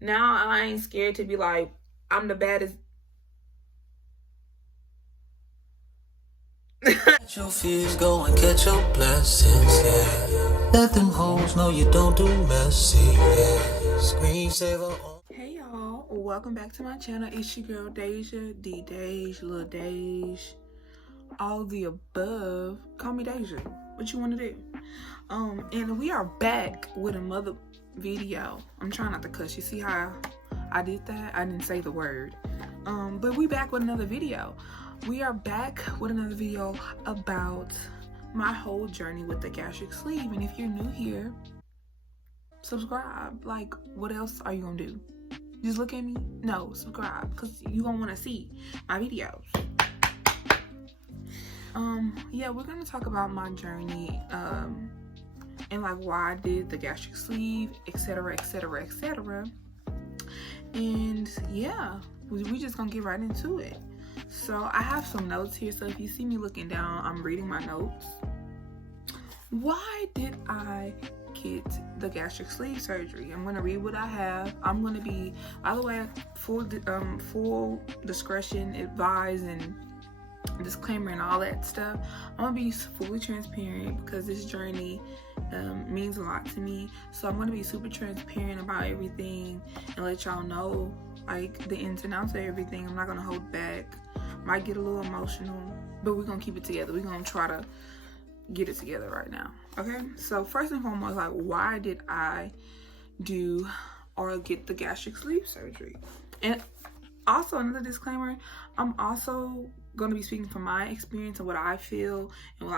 Now I ain't scared to be like, I'm the baddest. Let your fears go and catch your blessings, yeah. Let them hoes know you don't do messy, yeah. Screensaver on. Hey y'all, welcome back to my channel. It's your girl Deja, D-Dej, Lil Dej, all the above. Call me Deja. What you want to do? And we are back with another video. I'm trying not to cuss. You see how I did that? I didn't say the word. But we back with another video. We are back with another video about my whole journey with the gastric sleeve. And if you're new here, subscribe. Like, what else are you gonna do? Just look at me? No, subscribe, because you gonna want to see my videos. Yeah, we're gonna talk about my journey and like why I did the gastric sleeve, etc, etc, etc. And yeah, we just gonna get right into it. So I have some notes here, so if you see me looking down, I'm reading my notes. Why did I get the gastric sleeve surgery? I'm gonna read what I have. I'm gonna be, by the way, full discretion advised and disclaimer and all that stuff. I'm gonna be fully transparent because this journey means a lot to me. So I'm gonna be super transparent about everything and let y'all know like the ins and outs of everything. I'm not gonna hold back. Might get a little emotional, but we're gonna keep it together. We're gonna try to get it together right now. Okay, so first and foremost, like, why did I do or get the gastric sleeve surgery? And also another disclaimer, I'm also going to be speaking from my experience and what I feel and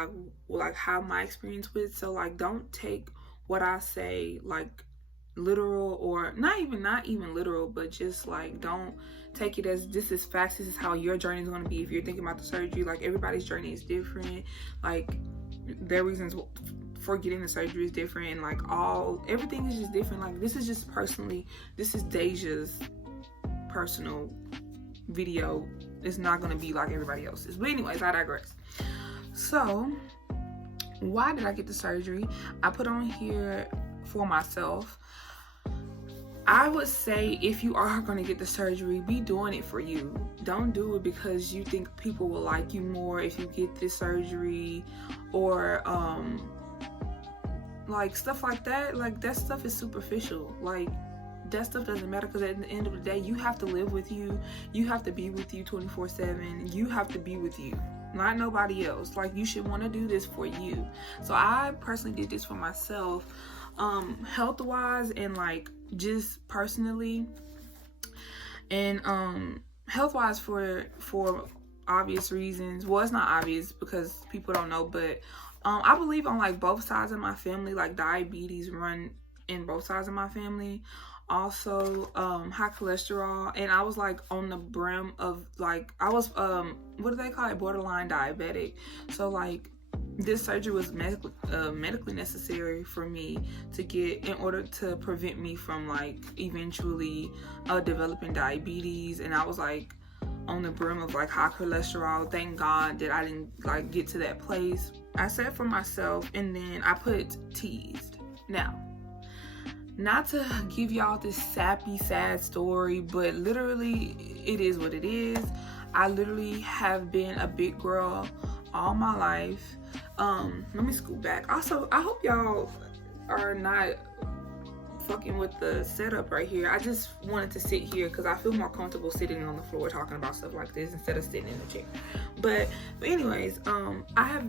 like how my experience with. So like, don't take what I say like literal, or not even literal, but just like, don't take it as this is facts. This is how your journey is going to be. If you're thinking about the surgery, like, everybody's journey is different. Like, their reasons for getting the surgery is different, and like everything is just different. Like, this is just personally, this is Deja's personal video. It's not gonna be like everybody else's, but anyways, I digress. So why did I get the surgery? I put on here for myself. I would say, if you are going to get the surgery, be doing it for you. Don't do it because you think people will like you more if you get this surgery, or like stuff like that. Like, that stuff is superficial. Like, that stuff doesn't matter, because at the end of the day, you have to live with you. You have to be with you 24/7. You have to be with you, not nobody else. Like, you should want to do this for you. So I personally did this for myself, health wise and like just personally, and health wise for obvious reasons. Well, it's not obvious because people don't know, but I believe on like both sides of my family, like diabetes run in both sides of my family. Also high cholesterol, and I was like on the brim of like, I was what do they call it, borderline diabetic. So like, this surgery was medically necessary for me to get, in order to prevent me from like eventually developing diabetes. And I was like on the brim of like high cholesterol. Thank God that I didn't like get to that place. I said for myself, and then I put teased. Now, not to give y'all this sappy, sad story, but literally it is what it is. I literally have been a big girl all my life. Let me scoot back. Also, I hope y'all are not fucking with the setup right here. I just wanted to sit here because I feel more comfortable sitting on the floor talking about stuff like this instead of sitting in the chair. But anyways, I've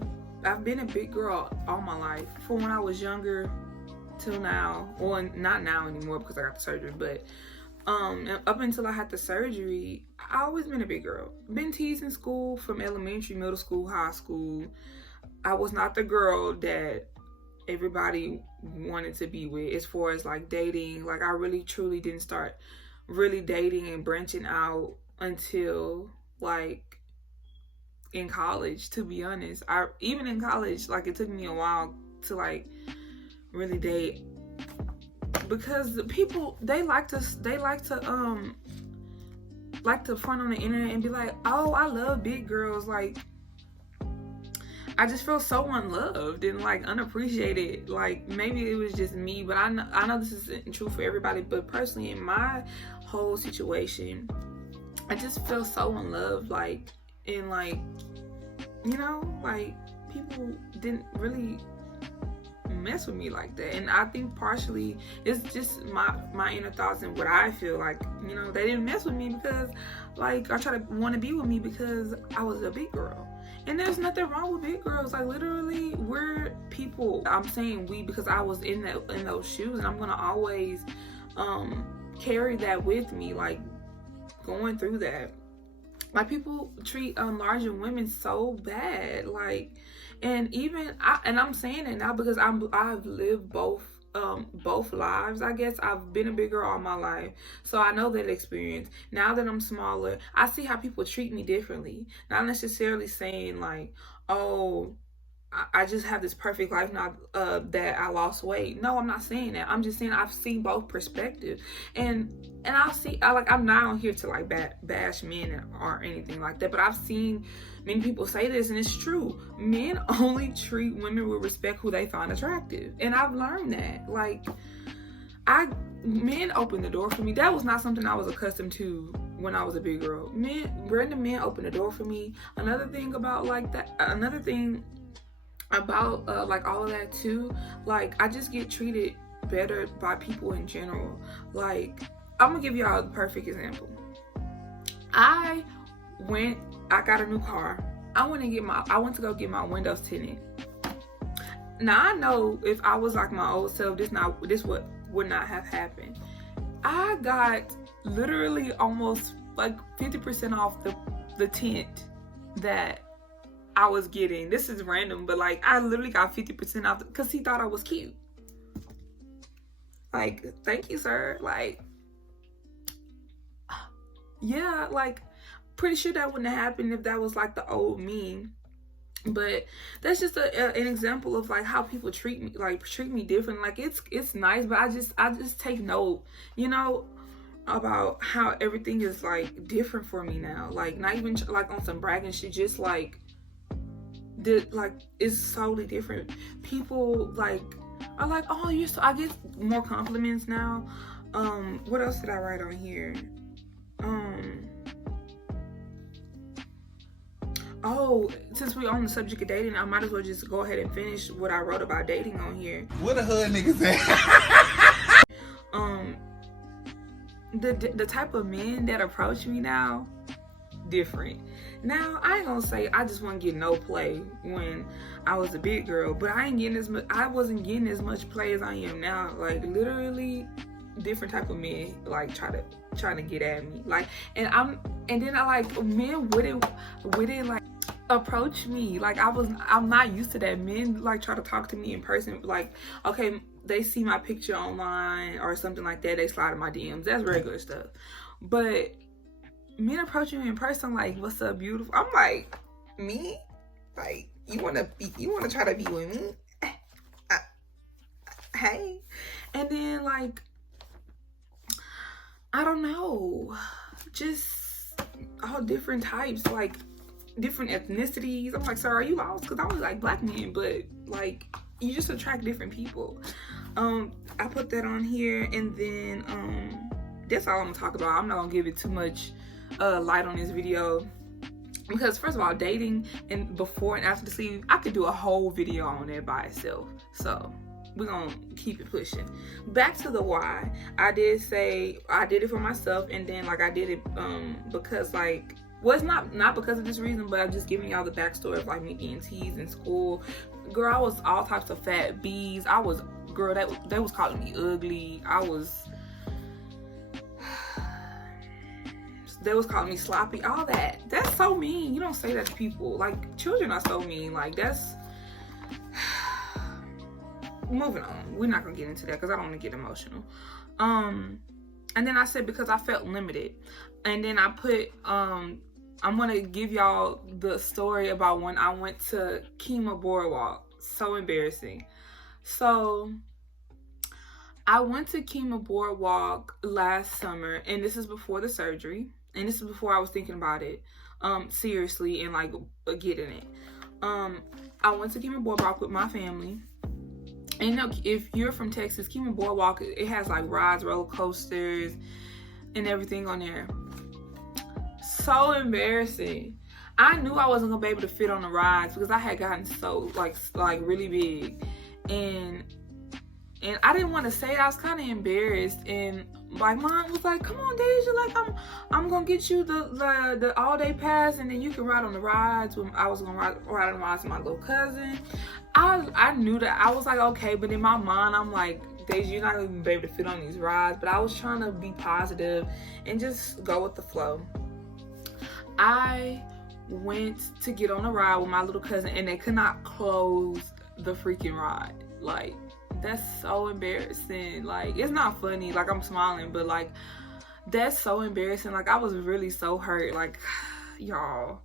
been a big girl all my life, from when I was younger till now. Well, not now anymore because I got the surgery, but up until I had the surgery, I always been a big girl. Been teased in school, from elementary, middle school, high school. I was not the girl that everybody wanted to be with as far as like dating. Like, I really truly didn't start really dating and branching out until like in college, to be honest. Even in college, like, it took me a while to like really date, because the people, they like to front on the internet and be like, oh, I love big girls. Like, I just feel so unloved and like unappreciated. Like maybe it was just me, but I know this isn't true for everybody, but personally in my whole situation, I just feel so unloved, like, and like, you know, like people didn't really mess with me like that. And I think partially it's just my inner thoughts and what I feel like, you know, they didn't mess with me because like I try to want to be with me because I was a big girl. And there's nothing wrong with big girls. Like literally we're people. I'm saying we because I was in those shoes, and I'm gonna always carry that with me, like going through that. Like people treat larger women so bad, like, and even I'm saying it now because I've lived both lives. I guess I've been a big girl all my life, so I know that experience. Now that I'm smaller, I see how people treat me differently. Not necessarily saying like, oh, I just have this perfect life now that I lost weight. No, I'm not saying that. I'm just saying I've seen both perspectives, and I'm not on here to like bash men or anything like that, but I've seen many people say this, and it's true. Men only treat women with respect who they find attractive, and I've learned that. Like, men opened the door for me. That was not something I was accustomed to when I was a big girl. Random men opened the door for me. Another thing about like all of that too, like I just get treated better by people in general. Like, I'm gonna give y'all a perfect example. I got a new car. I went to go get my windows tinted. Now I know if I was like my old self, this would not have happened. I got literally almost like 50% off the tint that I was getting. This is random, but like I literally got 50% off because he thought I was cute. Like, thank you, sir. Like, yeah, like pretty sure that wouldn't have happened if that was like the old me. But that's just an example of like how people treat me different. Like it's nice, but I just take note, you know, about how everything is like different for me now. Like not even like on some bragging shit, just like it's totally different. People like are like, oh, I get more compliments now. What else did I write on here? Oh, since we're on the subject of dating, I might as well just go ahead and finish what I wrote about dating on here. What a hood nigga say? The type of men that approach me now, different. Now, I ain't gonna say I just wasn't getting no play when I was a big girl, but I wasn't getting as much play as I am now. Like literally different type of men like trying to get at me. Like and then I like men wouldn't like approach me. Like I'm not used to that. Men like try to talk to me in person. Like, okay, they see my picture online or something like that, they slide in my DMs. That's regular stuff. But men approaching me in person like, what's up, beautiful? I'm like, me? Like, you wanna try to be with me? Hey. And then like, I don't know, just all different types, like different ethnicities. I'm like, sir, are you lost? Because I only like black men, but like you just attract different people. I put that on here, and then that's all I'm gonna talk about. I'm not gonna give it too much light on this video because first of all, dating and before and after the sleeve, I could do a whole video on that by itself. So we're gonna keep it pushing. Back to the why. I did say I did it for myself, and then like I did it because like, well, it's not because of this reason, but I'm just giving y'all the backstory of like me being teased in school. Girl, I was all types of fat B's. They was calling me ugly. They was calling me sloppy, all that. That's so mean. You don't say that to people. Like, children are so mean. Like, that's moving on. We're not gonna get into that because I don't want to get emotional. And then I said because I felt limited. And then I put I'm gonna give y'all the story about when I went to Kima Boardwalk. So embarrassing. So I went to Kima Boardwalk last summer, and this is before the surgery, and this is before I was thinking about it seriously and like getting it. I went to Kima Boardwalk with my family. And you know, if you're from Texas, Kima Boardwalk, it has like rides, roller coasters, and everything on there. So embarrassing. I knew I wasn't gonna be able to fit on the rides because I had gotten so like really big, and I didn't want to say it. I was kind of embarrassed, and like mom was like, "Come on, Deja, like I'm gonna get you the all day pass, and then you can ride on the rides." When I was gonna ride on the rides with my little cousin, I knew that. I was like, okay, but in my mind, I'm like, Deja, you're not gonna be able to fit on these rides. But I was trying to be positive and just go with the flow. I went to get on a ride with my little cousin, and they could not close the freaking ride. Like, that's so embarrassing. Like, it's not funny, like I'm smiling, but like that's so embarrassing. Like, I was really so hurt, like y'all.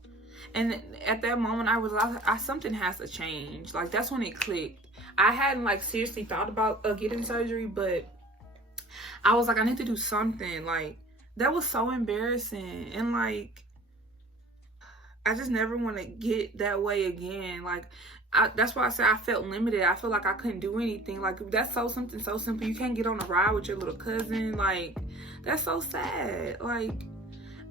And at that moment I was like, something has to change. Like, that's when it clicked. I hadn't like seriously thought about getting surgery, but I was like, I need to do something. Like, that was so embarrassing, and like I just never want to get that way again. Like, that's why I said I felt limited. I feel like I couldn't do anything. Like, that's something so simple. You can't get on a ride with your little cousin. Like, that's so sad. Like,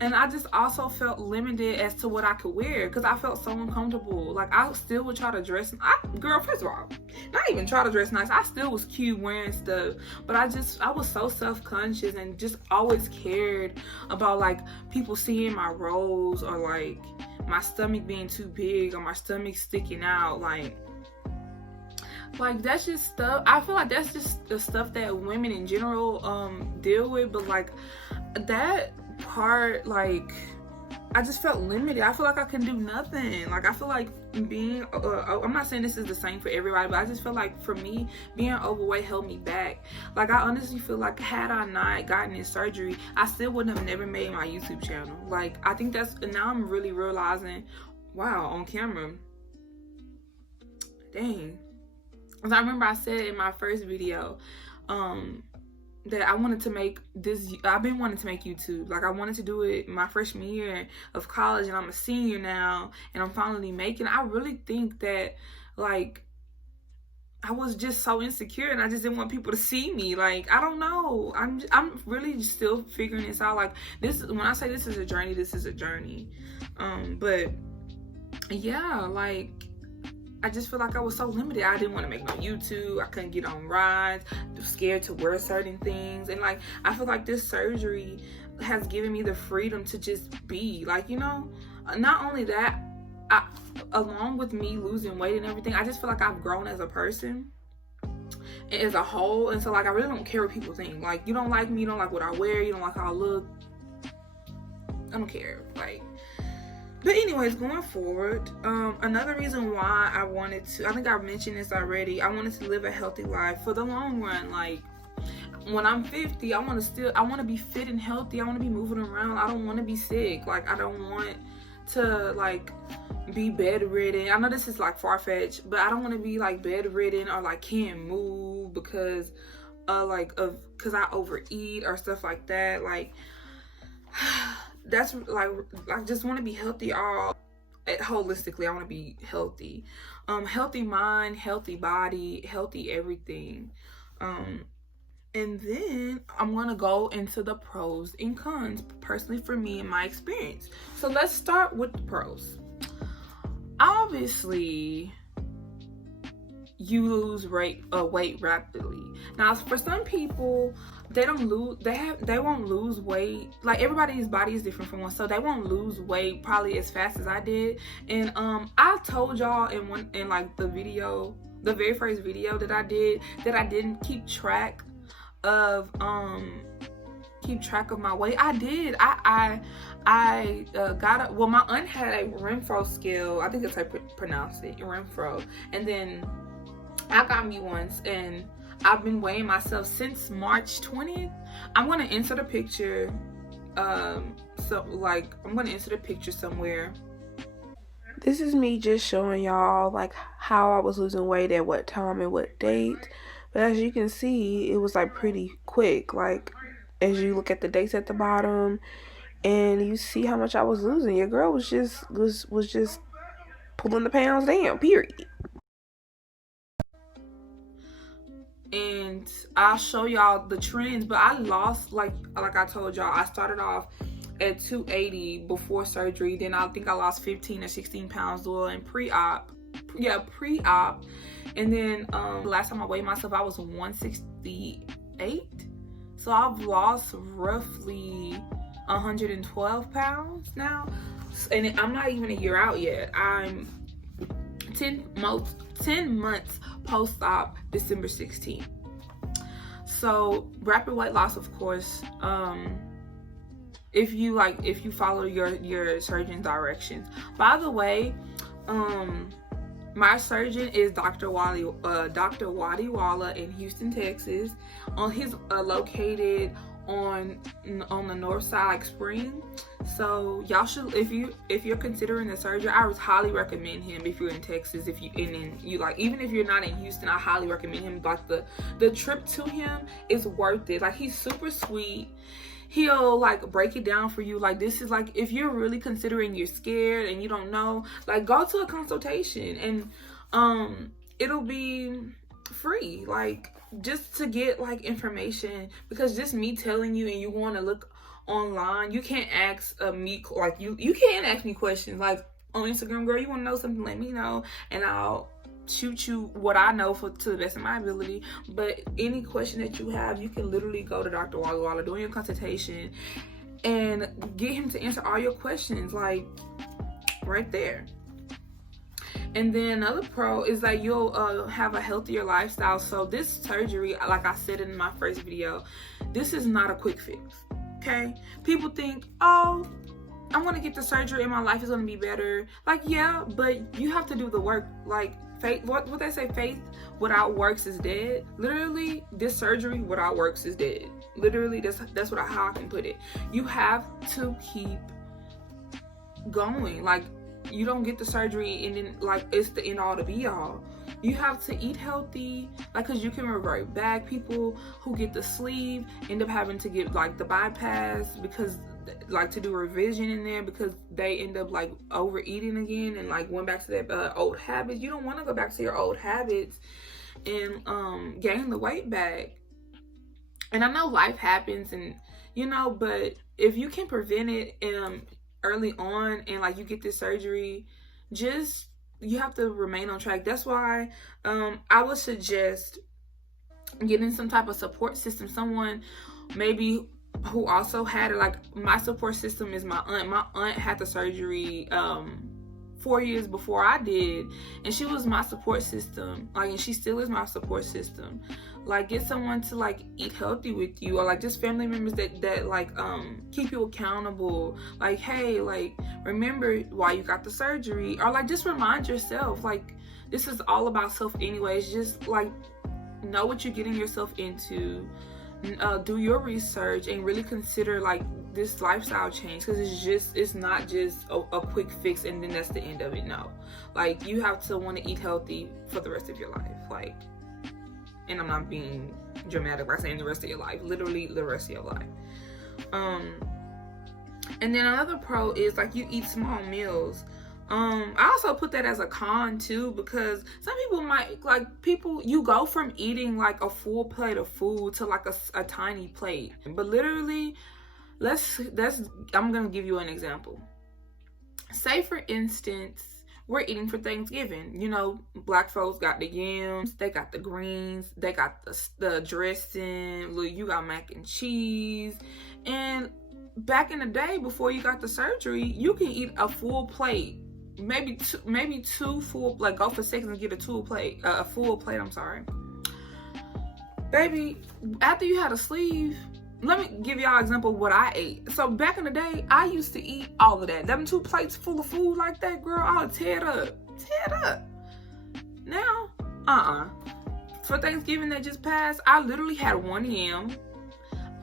and I just also felt limited as to what I could wear because I felt so uncomfortable. Like, I still would try to dress. Girl, first of all, not even try to dress nice. I still was cute wearing stuff, but I was so self-conscious and just always cared about like people seeing my rolls or like my stomach being too big or my stomach sticking out. Like that's just stuff. I feel like that's just the stuff that women in general deal with, but like that part, like I just felt limited. I feel like I couldn't do nothing. Like, I feel like being I'm not saying this is the same for everybody, but I just feel like for me, being overweight held me back. Like, I honestly feel like had I not gotten this surgery, I still wouldn't have never made my YouTube channel. Like, I think now I'm really realizing, wow, on camera, dang. Because I remember I said in my first video that I wanted to make this. I've been wanting to make YouTube. Like, I wanted to do it my freshman year of college, and I'm a senior now, and I'm finally making it. I really think that, like, I was just so insecure, and I just didn't want people to see me. Like, I don't know. I'm really still figuring this out. Like, when I say this is a journey, this is a journey. But yeah, like, I just feel like I was so limited. I didn't want to make no YouTube. I couldn't get on rides. I was scared to wear certain things. And like, I feel like this surgery has given me the freedom to just be. Like, you know, not only that, along with me losing weight and everything, I just feel like I've grown as a person as a whole. And so like, I really don't care what people think. Like, you don't like me, you don't like what I wear, you don't like how I look, I don't care. Like, but anyways, going forward, another reason why I wanted to, I think I've mentioned this already, I wanted to live a healthy life for the long run. Like, when I'm 50, I want to be fit and healthy. I want to be moving around. I don't want to be sick. Like, I don't want to like be bedridden. I know this is like far-fetched, but I don't want to be like bedridden or like can't move because because I overeat or stuff like that. Like, that's like, I just want to be healthy holistically. I want to be healthy, healthy mind, healthy body, healthy everything. And then I'm going to go into the pros and cons personally for me and my experience. So let's start with the pros. Obviously, you lose weight rapidly. Now, for some people, they won't lose weight. Like, everybody's body is different from one, so they won't lose weight probably as fast as I did. And I told y'all in like the very first video that I did, that I didn't keep track of my weight. I did. I got my aunt had a Renfro scale. I think that's how you pronounce it, Renfro. And then I got me once, and I've been weighing myself since March 20th. I'm gonna insert a picture. I'm gonna insert a picture somewhere. This is me just showing y'all like how I was losing weight at what time and what date. But as you can see, it was like pretty quick. Like, as you look at the dates at the bottom, and you see how much I was losing. Your girl was just pulling the pounds down, period. And I'll show y'all the trends, but I lost, like I told y'all, I started off at 280 before surgery. Then I think I lost 15 or 16 pounds in pre-op. Yeah, pre-op. And then last time I weighed myself, I was 168. So I've lost roughly 112 pounds now. And I'm not even a year out yet. I'm 10 months post-op, December 16th. So rapid weight loss, of course, if you follow your surgeon's directions. By the way, my surgeon is Dr. Wadiwala in Houston, Texas. He's located on the north side, like Spring. So y'all should, if you're considering the surgery, I would highly recommend him if you're in Texas. Even if you're not in Houston, I highly recommend him. Like the trip to him is worth it. Like, he's super sweet. He'll like break it down for you. Like, this is like, if you're really considering, you're scared and you don't know, like, go to a consultation, and it'll be free, like, just to get like information. Because just me telling you and you want to look online, you can't ask me, like, you can't ask me questions like on Instagram, girl, you want to know something, let me know, and I'll shoot you what I know to the best of my ability. But any question that you have, you can literally go to Dr. Wadiwala during your consultation and get him to answer all your questions, like, right there. And then another pro is that you'll have a healthier lifestyle. So this surgery, like I said in my first video, this is not a quick fix, okay? People think, oh, I'm gonna get the surgery and my life is gonna be better. Like, yeah, but you have to do the work. Like, faith, what they say, faith without works is dead. Literally, this surgery without works is dead. Literally, that's how I can put it. You have to keep going. Like, you don't get the surgery and then like it's the end all to be all. You have to eat healthy, like, because you can revert back. People who get the sleeve end up having to get like the bypass, because like to do revision in there, because they end up like overeating again and like went back to their old habits. You don't want to go back to your old habits and gain the weight back. And I know life happens, and but if you can prevent it early on and like you get this surgery, you have to remain on track. That's why I would suggest getting some type of support system, someone maybe who also had it. Like, my support system is my aunt. My aunt had the surgery 4 years before I did, and she was my support system, like, and she still is my support system. Like, get someone to like eat healthy with you, or like just family members that like keep you accountable. Like, hey, like, remember why you got the surgery, or like just remind yourself, like, this is all about self anyways. Just like know what you're getting yourself into. Do your research and really consider like this lifestyle change, because it's not just a quick fix and then that's the end of it. No, like, you have to want to eat healthy for the rest of your life. Like, and I'm not being dramatic by saying the rest of your life, literally the rest of your life. And then another pro is like you eat small meals. I also put that as a con too, because some people might you go from eating like a full plate of food to like a tiny plate. But literally, I'm gonna give you an example. Say for instance, we're eating for Thanksgiving. Black folks got the yams, they got the greens, they got the dressing, look, you got mac and cheese. And back in the day, before you got the surgery, you can eat a full plate, maybe two full, like, go for 6 and get a full plate, I'm sorry. Baby, after you had a sleeve, let me give y'all an example of what I ate. So back in the day, I used to eat all of that. Them 2 plates full of food like that, girl, I'll tear it up. Now, for Thanksgiving that just passed, I literally had 1 yam,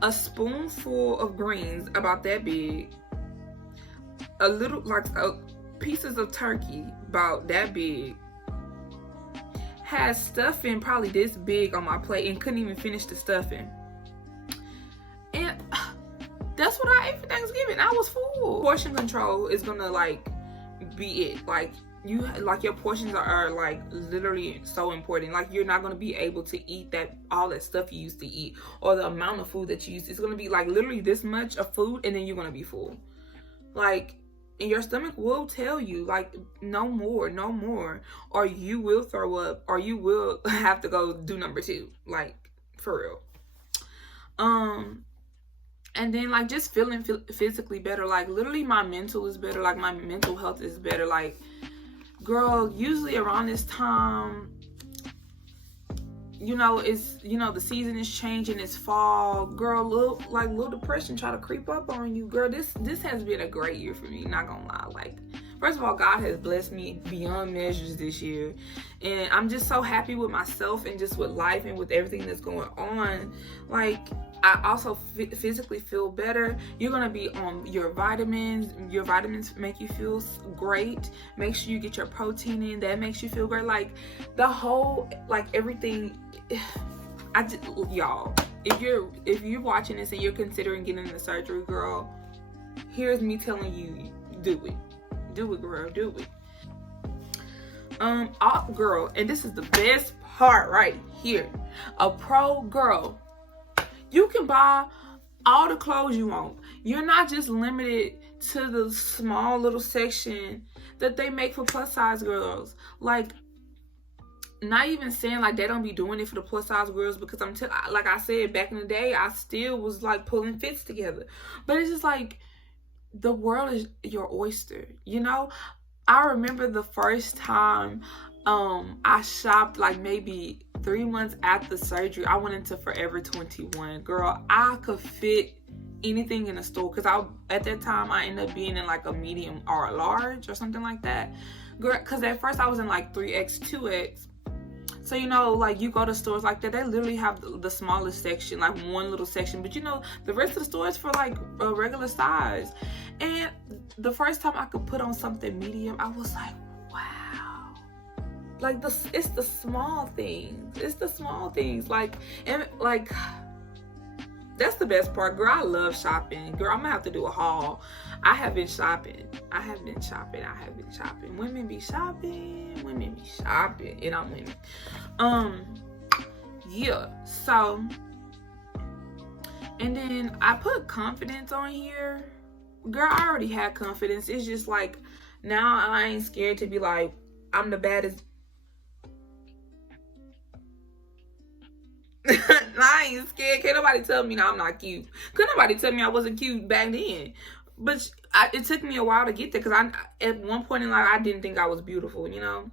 a spoonful of greens about that big, a little, like, pieces of turkey about that big, had stuffing probably this big on my plate and couldn't even finish the stuffing. And that's what I ate for Thanksgiving. I was full. Portion control is gonna like be it. Like, you like your portions are like literally so important. Like you're not going to be able to eat that all that stuff you used to eat, or the amount of food that you used. It's going to be like literally this much of food, and then you're going to be full. Like, and your stomach will tell you like no more, or you will throw up, or you will have to go do number 2, like for real. And then like just feeling physically better, like literally my mental is better, like my mental health is better. Like, girl, usually around this time, you know, it's, you know, the season is changing, it's fall, girl, little depression try to creep up on you, girl. This has been a great year for me, not gonna lie. Like, first of all, God has blessed me beyond measures this year, and I'm just so happy with myself and just with life and with everything that's going on. Like, I also physically feel better. You're gonna be on your vitamins. Your vitamins make you feel great. Make sure you get your protein in. That makes you feel great. Like, the whole, like, everything. Y'all, if you're watching this and you're considering getting the surgery, girl, here's me telling you, do it, girl, do it. Girl, and this is the best part right here. A pro girl, you can buy all the clothes you want. You're not just limited to the small little section that they make for plus size girls. Like, not even saying like they don't be doing it for the plus size girls, because like I said, back in the day, I still was like pulling fits together. But it's just like, the world is your oyster, you know? I remember the first time I shopped, like maybe 3 months after surgery, I went into Forever 21. Girl, I could fit anything in the store, because at that time I ended up being in like a medium or a large or something like that. Girl, because at first I was in like 3X, 2X. So, you know, like, you go to stores like that, they literally have the smallest section, like one little section. But, you know, the rest of the store is for, like, a regular size. And the first time I could put on something medium, I was like, wow. Like, it's the small things. It's the small things. Like, and, like, that's the best part. Girl, I love shopping. Girl, I'm going to have to do a haul. I have been shopping. Women be shopping. And I'm women. Yeah. So, and then I put confidence on here. Girl, I already had confidence. It's just like, now I ain't scared to be like, I'm the baddest. I ain't scared. Can't nobody tell me now I'm not cute. Couldn't nobody tell me I wasn't cute back then. But it took me a while to get there, because at one point in life, I didn't think I was beautiful, you know?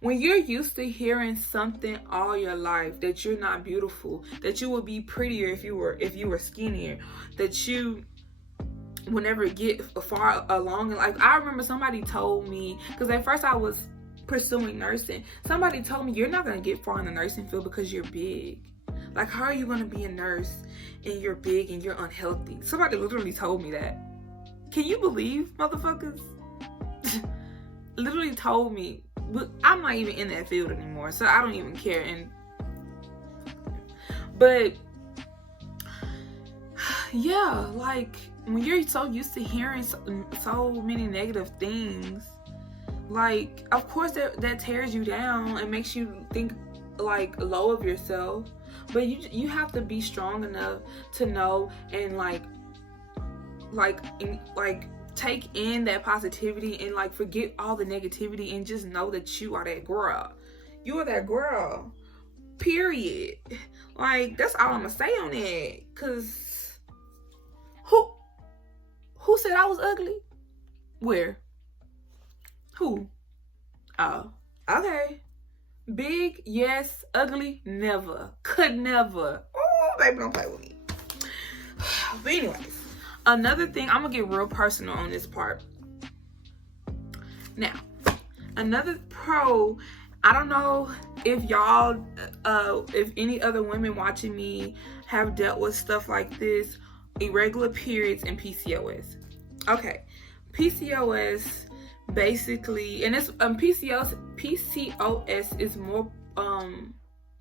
When you're used to hearing something all your life, that you're not beautiful, that you would be prettier if you were skinnier, that you would never get far along in life. I remember somebody told me, because at first I was pursuing nursing, somebody told me, you're not going to get far in the nursing field because you're big. Like, how are you going to be a nurse and you're big and you're unhealthy? Somebody literally told me that. Can you believe, motherfuckers? Literally told me. But I'm not even in that field anymore, so I don't even care. But yeah, like, when you're so used to hearing so many negative things, like, of course that tears you down and makes you think like low of yourself. But you have to be strong enough to know and like take in that positivity and like forget all the negativity and just know that you are that girl. You are that girl. Period. Like, that's all I'm gonna say on that. Cause who said I was ugly? Where? Who? Oh, okay. Big, yes. Ugly, never. Could never. Oh, baby, don't play with me. But anyways, another thing, I'm gonna get real personal on this part. Now, another pro, I don't know if y'all, if any other women watching me have dealt with stuff like this, irregular periods and PCOS. Okay, PCOS basically, and it's PCOS is more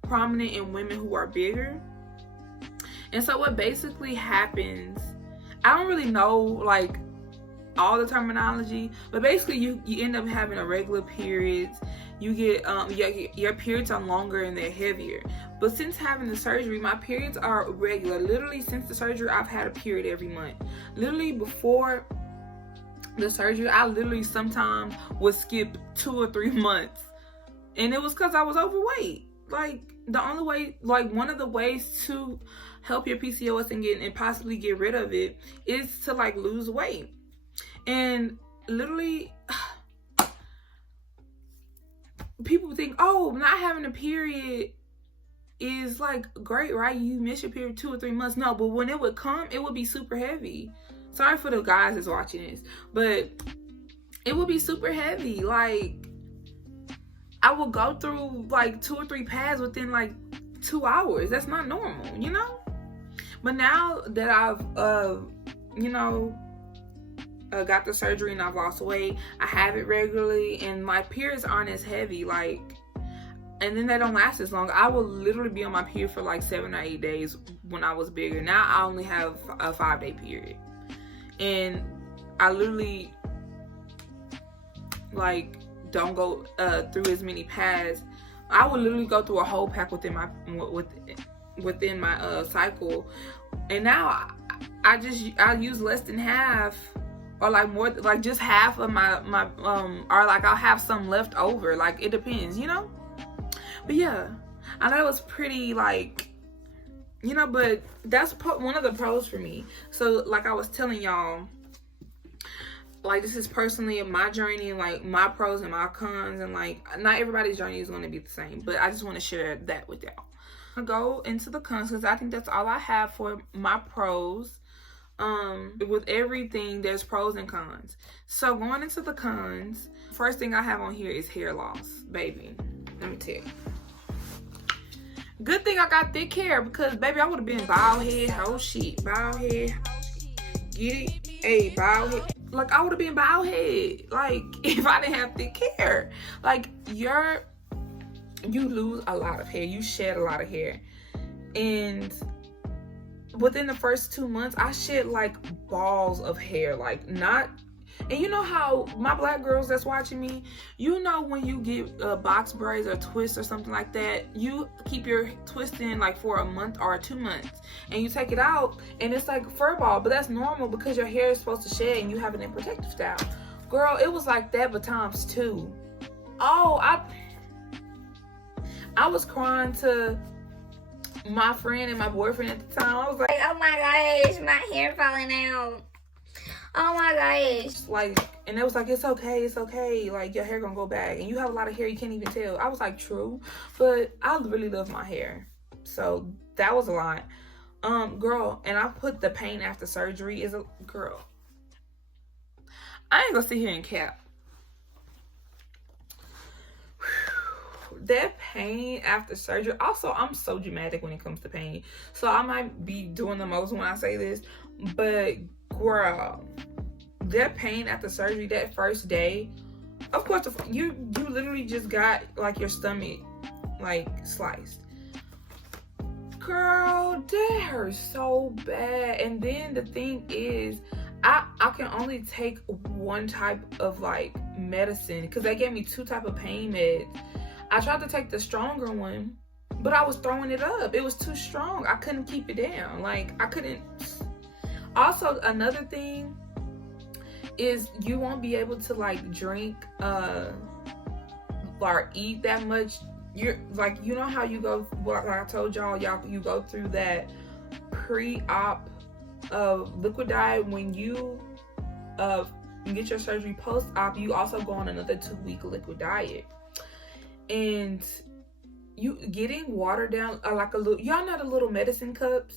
prominent in women who are bigger. And so what basically happens, I don't really know like all the terminology, but basically you end up having irregular periods. You get your periods are longer and they're heavier. But since having the surgery, my periods are regular. Literally since the surgery, I've had a period every month. Literally before the surgery, I literally sometimes would skip 2 or 3 months, and it was because I was overweight. Like, the only way, like, one of the ways to help your PCOS and possibly get rid of it is to, like, lose weight. And literally, people think, oh, not having a period is, like, great, right? You miss your period 2 or 3 months. No, but when it would come, it would be super heavy. Sorry for the guys that's watching this, but it would be super heavy. Like, I would go through like 2 or 3 pads within like 2 hours. That's not normal, you know? But now that I've, got the surgery and I've lost weight, I have it regularly, and my periods aren't as heavy, like, and then they don't last as long. I will literally be on my period for like 7 or 8 days when I was bigger. Now I only have a 5-day period. And I literally, like, don't go through as many pads. I would literally go through a whole pack within my cycle. And now I use less than half, or like more, like just half of my or like I'll have some left over. Like, it depends, you know? But yeah, I know it was pretty, like, you know, but that's one of the pros for me. So, like I was telling y'all, like, this is personally my journey, and like my pros and my cons, and like not everybody's journey is going to be the same, but I just want to share that with y'all. I'll go into the cons because I think that's all I have for my pros. With everything, there's pros and cons. So going into the cons, first thing I have on here is hair loss, baby. Let me tell you. Good thing I got thick hair, because baby, I would have been bald head. Oh shit, bald head. Get it? Hey, bald head. Like, I would have been bald head, like, if I didn't have thick hair. Like, you lose a lot of hair. You shed a lot of hair. And within the first 2 months, I shed like balls of hair. Like, not, and you know how my black girls that's watching me, you know, when you get box braids or twists or something like that, you keep your twist in like for a month or 2 months, and you take it out and it's like fur ball. But that's normal because your hair is supposed to shed and you have it in protective style. Girl, it was like that, but times 2. Oh, I was crying to my friend and my boyfriend at the time. I was like, oh my gosh, my hair falling out. Oh my gosh. Like, and it was like, it's okay. Like, your hair gonna go back. And you have a lot of hair, you can't even tell. I was like, true. But I really love my hair. So that was a lot. Girl, and I put the pain after surgery is girl. I ain't gonna sit here and cap. That pain after surgery. Also, I'm so dramatic when it comes to pain. So I might be doing the most when I say this. But girl, that pain after surgery, that first day, of course, you literally just got like your stomach like sliced. Girl, that hurts so bad. And then the thing is, I can only take one type of like medicine, because they gave me 2 type of pain meds. I tried to take the stronger one, but I was throwing it up. It was too strong. I couldn't keep it down. Like, I couldn't. Also, another thing is you won't be able to like drink or eat that much. You're like, you know how you go, like I told y'all, you go through that pre-op liquid diet. When you get your surgery, post-op, you also go on another 2-week liquid diet. And you getting water down, like a little, y'all know the little medicine cups,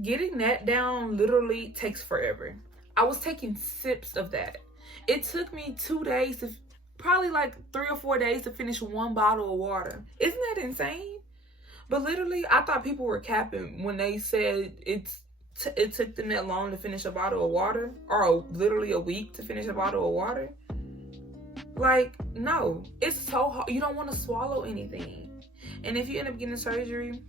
getting that down literally takes forever. I was taking sips of that. It took me 2 days to, probably like 3 or 4 days to finish 1 bottle of water. Isn't that insane? But literally, I thought people were capping when they said it took them that long to finish a bottle of water, or literally a week to finish a bottle of water. Like, no, it's so hard. You don't want to swallow anything. And if you end up getting surgery,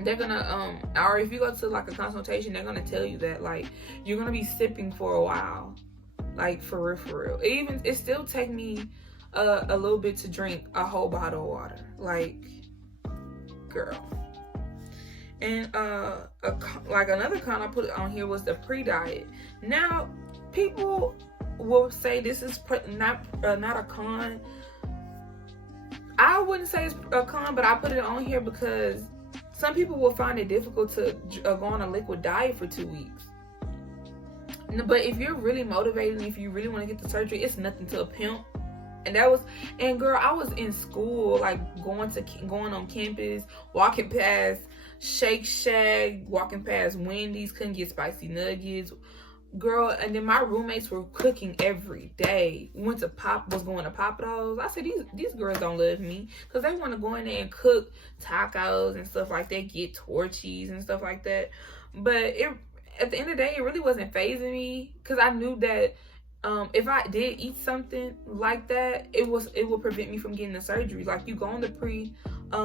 they're gonna or if you go to like a consultation, they're gonna tell you that like you're gonna be sipping for a while. Like, for real, for real. It still take me a little bit to drink a whole bottle of water. Like, girl. And like another con I put on here was the pre-diet. Now, people will say this is not a con. I wouldn't say it's a con, but I put it on here because some people will find it difficult to go on a liquid diet for 2 weeks. But if you're really motivated and if you really want to get the surgery, it's nothing to a pimp. And girl, I was in school, like going on campus, walking past Shake Shack, walking past Wendy's, couldn't get spicy nuggets. Girl, and then my roommates were cooking every day. Was going to Papados. I said, these girls don't love me because they want to go in there and cook tacos and stuff like that, get torchies and stuff like that. But at the end of the day, it really wasn't phasing me because I knew that if I did eat something like that, it would prevent me from getting the surgery. Like, you go on the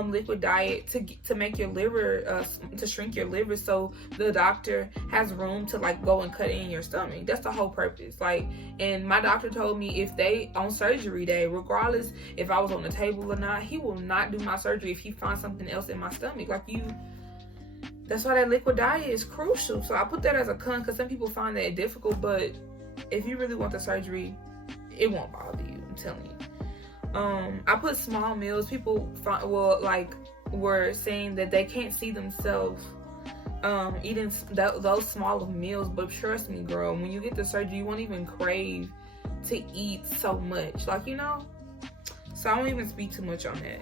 liquid diet to make your liver to shrink your liver so the doctor has room to like go and cut in your stomach. That's the whole purpose. Like, and my doctor told me if they on surgery day, regardless if I was on the table or not, he will not do my surgery if he finds something else in my stomach. Like, that's why that liquid diet is crucial. So I put that as a con because some people find that difficult, but if you really want the surgery, it won't bother you, I'm telling you. I put small meals. People were saying that they can't see themselves eating those small meals, but trust me, girl, when you get the surgery, you won't even crave to eat so much, like, you know. So I won't even speak too much on that.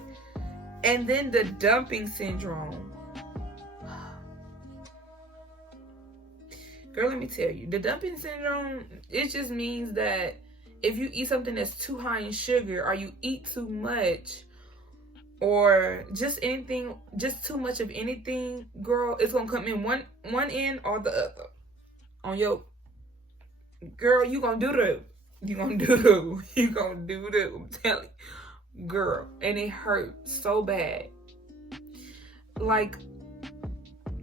And then the dumping syndrome. Girl, let me tell you, the dumping syndrome, it just means that if you eat something that's too high in sugar, or you eat too much, or just anything, just too much of anything, girl, it's gonna come in one end or the other. On your, girl, you gonna do the, I'm telling you, girl, and it hurts so bad. Like,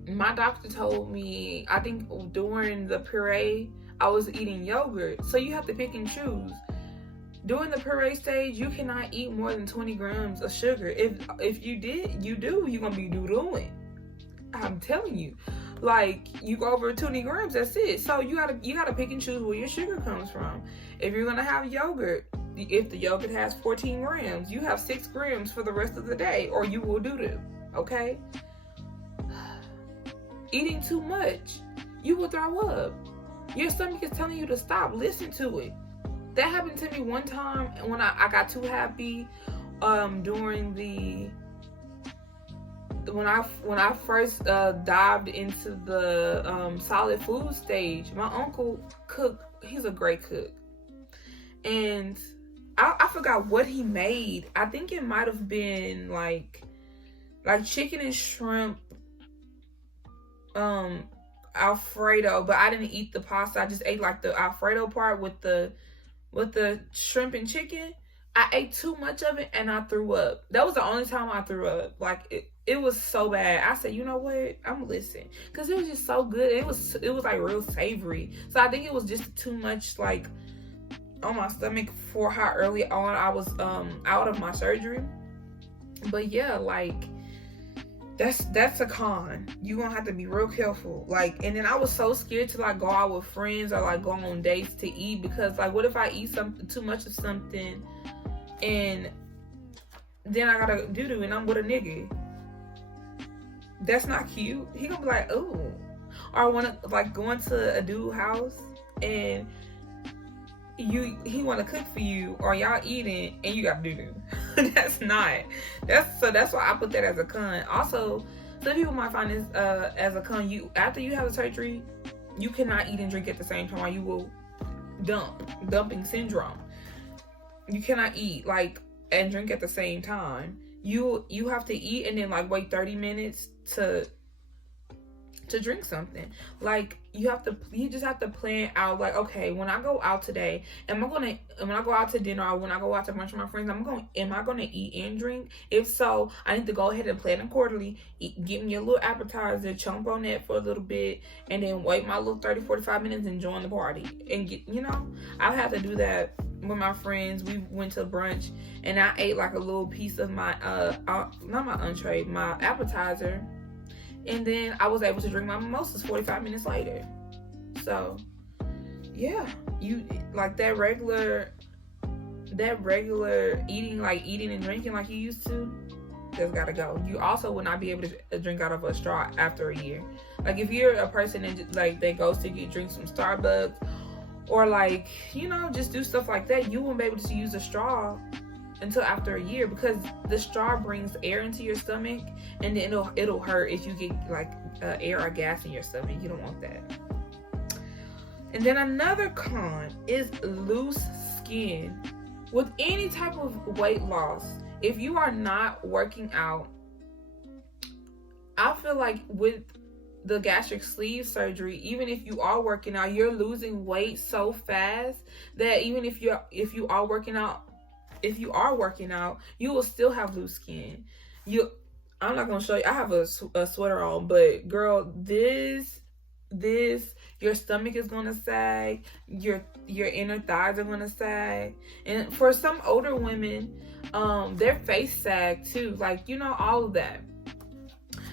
my doctor told me, I think during the puree, I was eating yogurt. So you have to pick and choose. During the puree stage, you cannot eat more than 20 grams of sugar. If you did, you're gonna be doodling. I'm telling you. Like, you go over 20 grams, that's it. So you gotta pick and choose where your sugar comes from. If you're gonna have yogurt, if the yogurt has 14 grams, you have 6 grams for the rest of the day, or you will doodle, okay? Eating too much, you will throw up. Your stomach is telling you to stop. Listen to it. That happened to me one time when I got too happy during when I first dived into the solid food stage. My uncle cooked. He's a great cook, and I forgot what he made. I think it might have been like chicken and shrimp Alfredo, but I didn't eat the pasta. I just ate like the Alfredo part with the shrimp and chicken. I ate too much of it and I threw up. That was the only time I threw up. Like, it was so bad. I said, you know what? I'm gonna listen, because it was just so good. It was like real savory. So I think it was just too much like on my stomach for how early on I was out of my surgery. But yeah, like, that's a con. You gonna have to be real careful. Like, and then I was so scared to like go out with friends or like go on dates to eat, because like, what if I eat something too much of something and then I gotta do and I'm with a nigga? That's not cute. He gonna be like, ooh. Or I wanna like going to a dude's house and he want to cook for you, or y'all eating and you got to do. That's why I put that as a con. Also, some people might find this as a con. After you have a surgery, you cannot eat and drink at the same time, or you will dumping syndrome. You cannot eat like and drink at the same time. You have to eat and then like wait 30 minutes to drink something. Like you just have to plan out, like, okay, when I go out today, when I go out to dinner or when I go out to lunch with my friends, am I gonna eat and drink? If so, I need to go ahead and plan accordingly. Get me a little appetizer, chomp on that for a little bit, and then wait my little 30-45 minutes and join the party. And I have to do that with my friends. We went to brunch and I ate like a little piece of my not my entree, my appetizer. And then I was able to drink my mimosas 45 minutes later. So, yeah, you like that regular eating, like eating and drinking like you used to, just gotta go. You also will not be able to drink out of a straw after a year. Like if you're a person that goes to get drinks from Starbucks or like, just do stuff like that, you won't be able to use a straw until after a year, because the straw brings air into your stomach, and then it'll hurt if you get like air or gas in your stomach. You don't want that. And then another con is loose skin. With any type of weight loss, if you are not working out, I feel like with the gastric sleeve surgery, even if you are working out, you're losing weight so fast that even if you are working out, you will still have loose skin. I'm not gonna show you. I have a sweater on, but girl, this your stomach is gonna sag. Your inner thighs are gonna sag, and for some older women, their face sag too. Like all of that.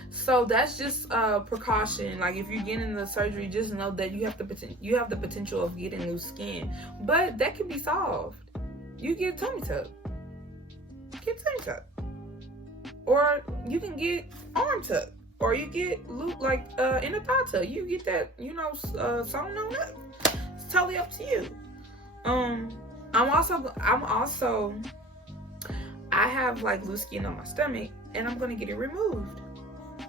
So that's just a precaution. Like if you're getting the surgery, just know that you have the potential of getting loose skin, but that can be solved. You get tummy tuck. Or you can get arm tuck. Or you get inner thigh tuck. You get that, sewn on up. It's totally up to you. I have like loose skin on my stomach, and I'm gonna get it removed.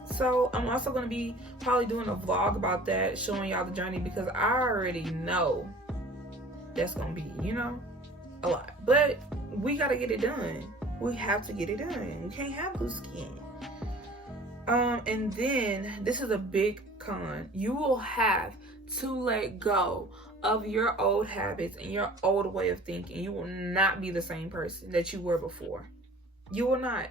So I'm also gonna be probably doing a vlog about that, showing y'all the journey, because I already know that's gonna be, a lot. But we gotta get it done. We have to get it done. We can't have loose skin. And then this is a big con. You will have to let go of your old habits and your old way of thinking. You will not be the same person that you were before. You will not.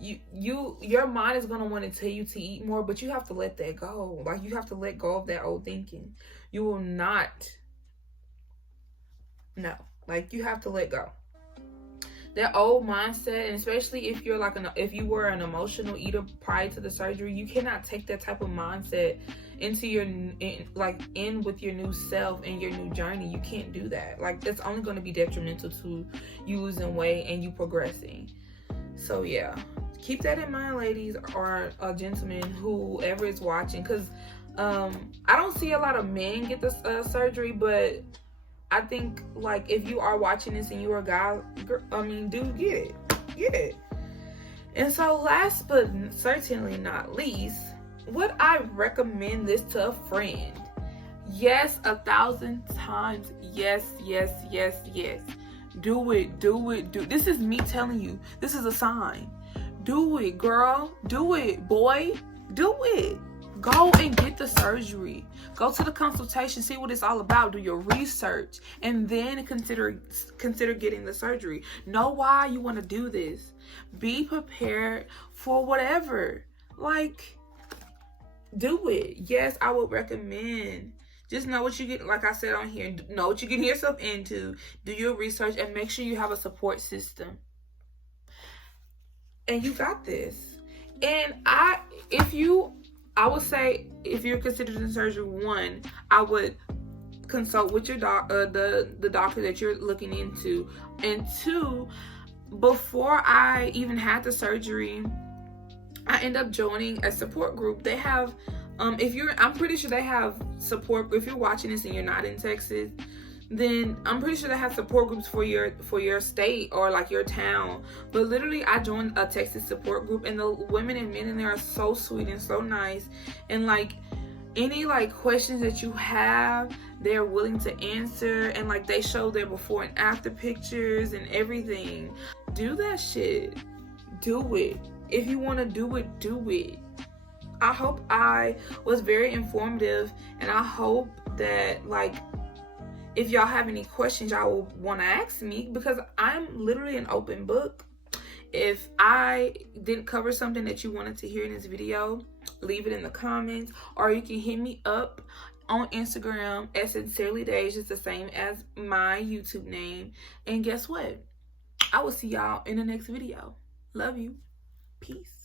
Your mind is gonna want to tell you to eat more, but you have to let that go. Like you have to let go of that old thinking. You will not. No, like you have to let go. That old mindset, and especially if you're if you were an emotional eater prior to the surgery, you cannot take that type of mindset into in with your new self and your new journey. You can't do that. Like that's only going to be detrimental to you losing weight and you progressing. So yeah, keep that in mind, ladies or gentlemen, whoever is watching, because I don't see a lot of men get this surgery, but I think like if you are watching this and you're a guy, dude, get it. And so last but certainly not least, would I recommend this to a friend? Yes, 1,000 times. Yes. Do it. This is me telling you. This is a sign. Do it, girl. Do it, boy. Do it. Go and get the surgery. Go to the consultation, see what it's all about, do your research, and then consider getting the surgery. Know why you want to do this. Be prepared for whatever. Like, do it. Yes, I would recommend. Just know what you get, like I said on here, know what you're getting yourself into, do your research, and make sure you have a support system. And you got this. And I would say, if you're considering surgery, 1, I would consult with your the doctor that you're looking into, and 2, before I even had the surgery, I ended up joining a support group. They have, I'm pretty sure they have support. If you're watching this and you're not in Texas, then I'm pretty sure they have support groups for your state or like your town. But literally, I joined a Texas support group, and the women and men in there are so sweet and so nice. And like any like questions that you have, they're willing to answer, and like they show their before and after pictures and everything. Do that shit. Do it. If you want to do it, do it. I hope I was very informative, and I hope that, like, if y'all have any questions y'all will want to ask me, because I'm literally an open book. If I didn't cover something that you wanted to hear in this video, leave it in the comments, or you can hit me up on Instagram at Sincerely Dej. It's the same as my YouTube name. And guess what? I will see y'all in the next video. Love you. Peace.